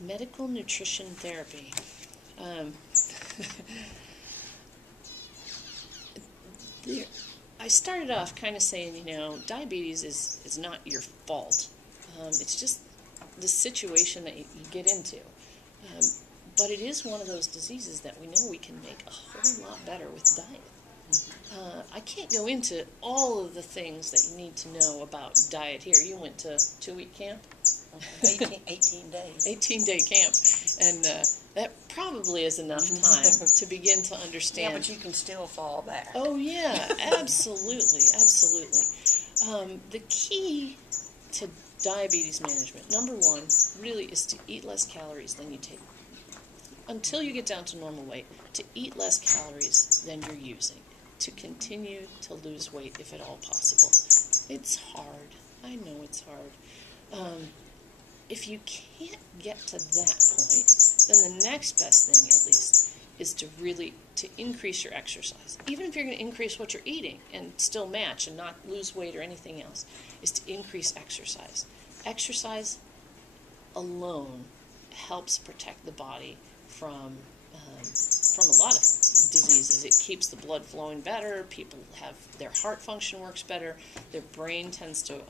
Medical nutrition therapy. Um, I started off kind of saying, diabetes is not your fault. It's just the situation that you get into. Um, but it is one of those diseases that we know we can make a whole lot better with diet. I can't go into all of the things that you need to know about diet here. You went to 2-week camp? 18 days. 18-day camp. And that probably is enough time to begin to understand. Yeah, but you can still fall back. Oh, yeah, absolutely, absolutely. The key to diabetes management, number one, really is to eat less calories than you take. Until you get down to normal weight, to eat less calories than you're using, to continue to lose weight if at all possible. It's hard. I know it's hard. If you can't get to that point, then the next best thing, at least, is to increase your exercise. Even if you're going to increase what you're eating and still match and not lose weight or anything else, is to increase exercise. Exercise alone helps protect the body from a lot of diseases. It keeps the blood flowing better. People have their heart function works better. Their brain tends to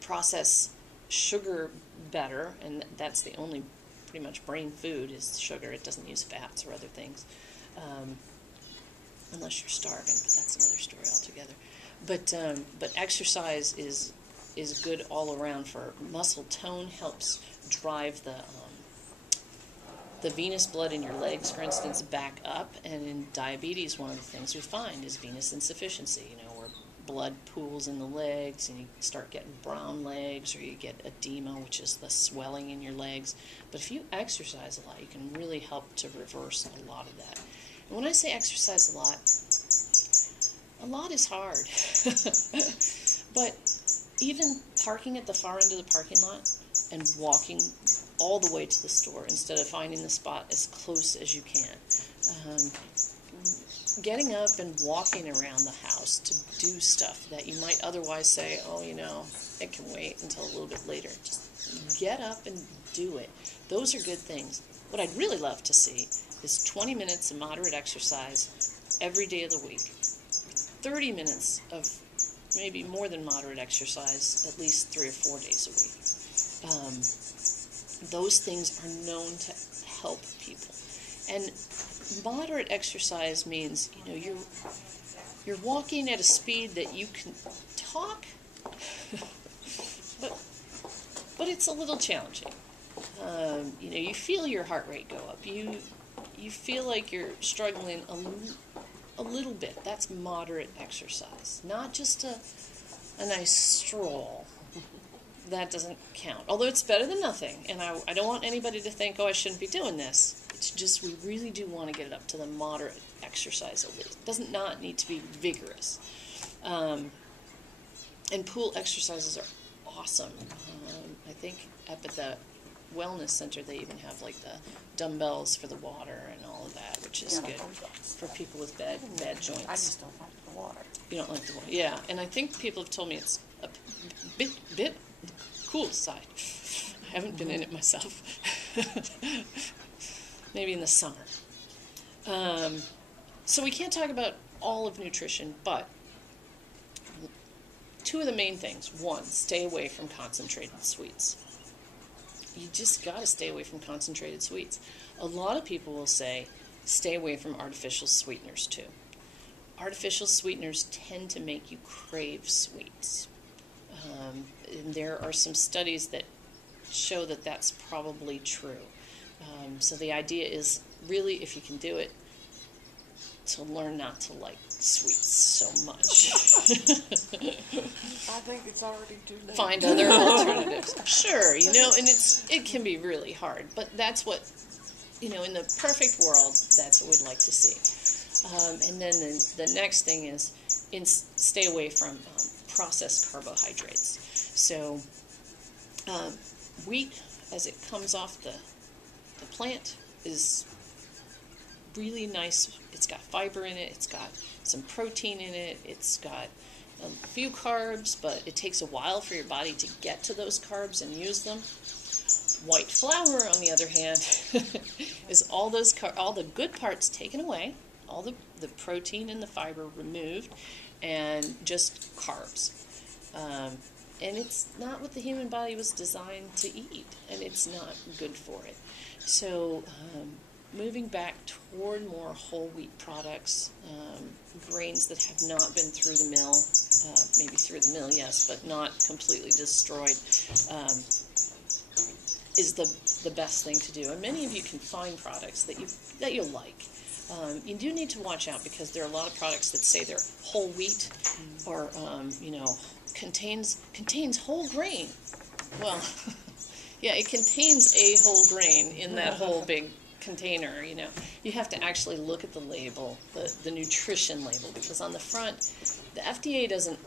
process sugar better, and that's the only pretty much brain food is sugar. It doesn't use fats or other things, unless you're starving. But that's another story altogether. But exercise is good all around for muscle tone. Helps drive the venous blood in your legs, for instance, back up. And in diabetes, one of the things we find is venous insufficiency, where blood pools in the legs and you start getting brown legs, or you get edema, which is the swelling in your legs. But if you exercise a lot, you can really help to reverse a lot of that. And when I say exercise a lot is hard. But even parking at the far end of the parking lot and walking all the way to the store instead of finding the spot as close as you can. Getting up and walking around the house to do stuff that you might otherwise say, it can wait until a little bit later. Just get up and do it. Those are good things. What I'd really love to see is 20 minutes of moderate exercise every day of the week. 30 minutes of maybe more than moderate exercise at least 3 or 4 days a week. Those things are known to help people. And moderate exercise means, you're walking at a speed that you can talk, but it's a little challenging. You feel your heart rate go up. You feel like you're struggling a little bit. That's moderate exercise, not just a nice stroll. That doesn't count. Although it's better than nothing. And I don't want anybody to think, I shouldn't be doing this. It's just we really do want to get it up to the moderate exercise at least. It does not need to be vigorous. And pool exercises are awesome. I think up at the wellness center they even have like the dumbbells for the water and all of that, which is good for people with bad joints. I just don't like the water. You don't like the water? Yeah. And I think people have told me it's a bit cool side. I haven't been in it myself. Maybe in the summer. So we can't talk about all of nutrition, but two of the main things. One, stay away from concentrated sweets. You just got to stay away from concentrated sweets. A lot of people will say, stay away from artificial sweeteners too. Artificial sweeteners tend to make you crave sweets. And there are some studies that show that that's probably true. So the idea is really, if you can do it, to learn not to like sweets so much. I think it's already too late. Find other alternatives. Sure, and it can be really hard, but that's what, in the perfect world, that's what we'd like to see. And then the next thing is stay away from processed carbohydrates. So wheat, as it comes off the plant, is really nice. It's got fiber in it. It's got some protein in it. It's got a few carbs, but it takes a while for your body to get to those carbs and use them. White flour, on the other hand, is all the good parts taken away, all the protein and the fiber removed, and just carbs. And it's not what the human body was designed to eat, and it's not good for it. So moving back toward more whole wheat products, grains that have not been through the mill, maybe through the mill, yes, but not completely destroyed, is the best thing to do. And many of you can find products that you'll like. You do need to watch out, because there are a lot of products that say they're whole wheat or contains whole grain. Well, yeah, it contains a whole grain in that whole big container. You have to actually look at the label, the nutrition label, because on the front, the FDA doesn't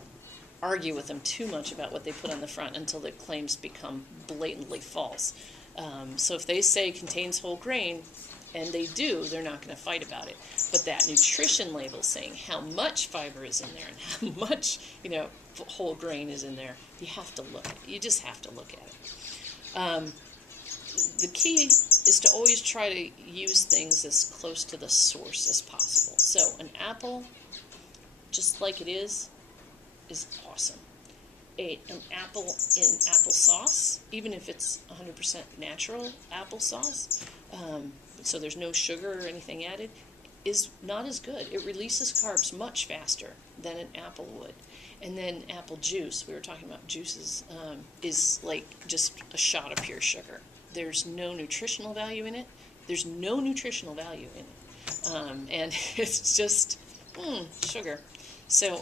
argue with them too much about what they put on the front until the claims become blatantly false. So if they say contains whole grain, and they do, they're not going to fight about it. But that nutrition label saying how much fiber is in there and how much, whole grain is in there, you have to look at it. You just have to look at it. The key is to always try to use things as close to the source as possible. So an apple, just like it is awesome. An apple in applesauce, even if it's 100% natural applesauce, so there's no sugar or anything added, is not as good. It releases carbs much faster than an apple would. And then apple juice, we were talking about juices, is like just a shot of pure sugar. There's no nutritional value in it. There's no nutritional value in it. And it's just sugar. So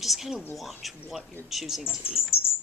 just kind of watch what you're choosing to eat.